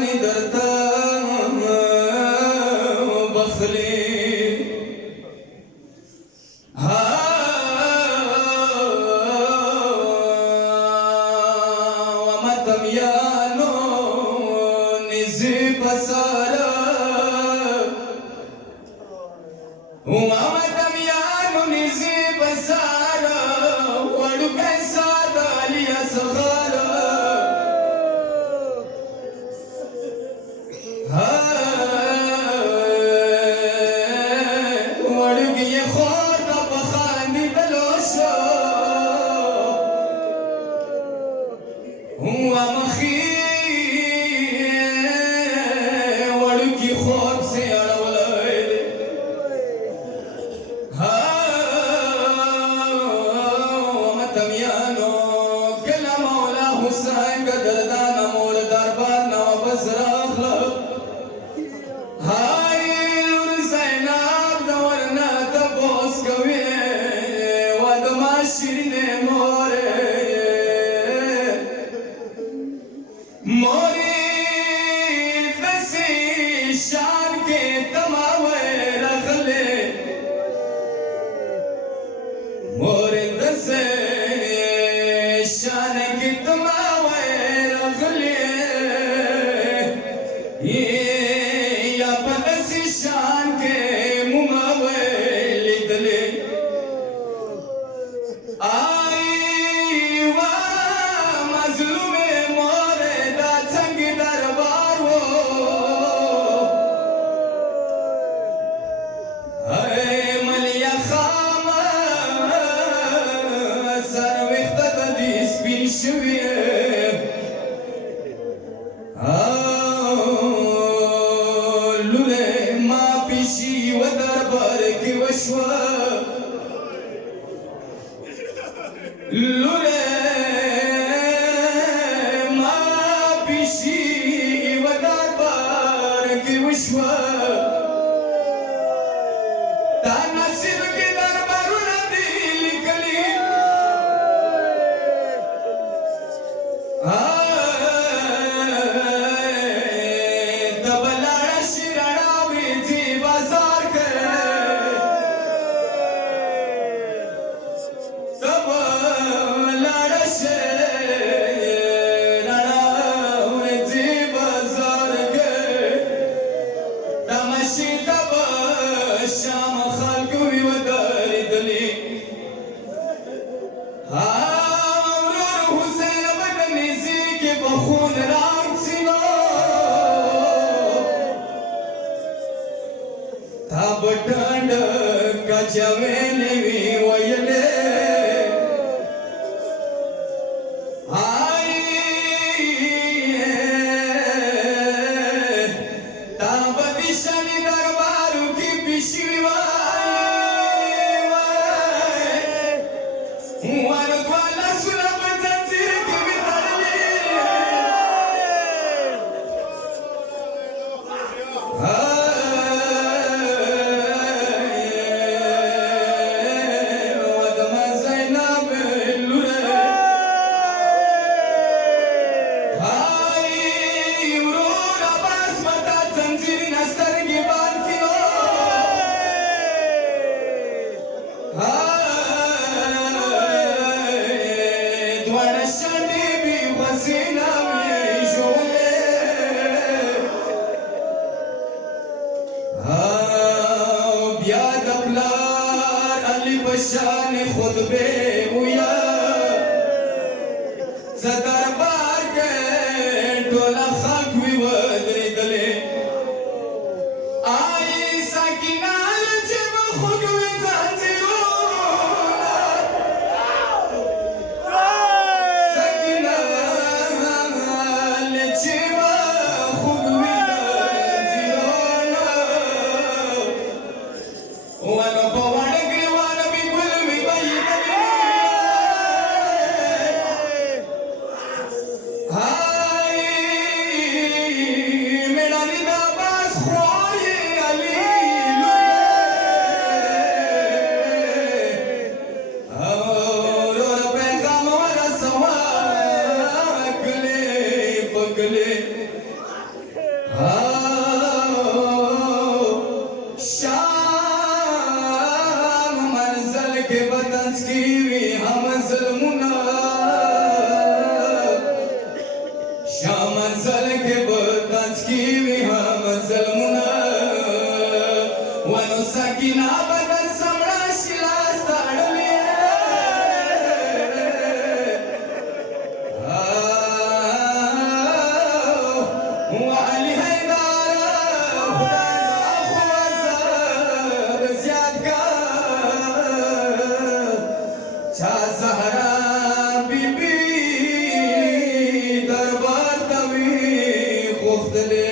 زمانی درتا بخلی ومتم یانو نزی پسارا ومتم یانو نزی پسارا وڑو کیسا دالی اصغارا وڑگی خور تا پخاندی دلوشو ومخی وڑگی خوب سے اڑولائے ومتمیانو گلا مولا حسین کا دردانا مول دربار نو بس راخلا ہائی لور زیناب دورنا تبوس کوئے ودما شیرین مورے موری دسی شان کے تماوے رخلے موری دسی شان کے تماوے رخلے یا پدسی شان کے مماوے لدلے آئی وا مظلوم مورے دا چنگ دربار ہو اے ملیا خام سر وقت دی سپین شوی لولے ما پیشی و دربار کی وشوا لولے ما پیشی و دربار کی وشوا تا نصیب کی دربارو ندی لکلی دبلاڑا شیراناوی تھی بازار کے دبلاڑا شیراناوی تھی بازار کے تمشی تب شام خلقوی و داری دلی امرور حسین بدنیزی کے بخون رنگ سینو تب ڈنڈ کچویلی وی ویلے آئی تب دیشنی دربارو کی پیشوی وانکوالا سلام زنزیر کی بیترلی وعلي حیدر خوازر زیاد کر چا زهرا بی بی دربار توی خوختلی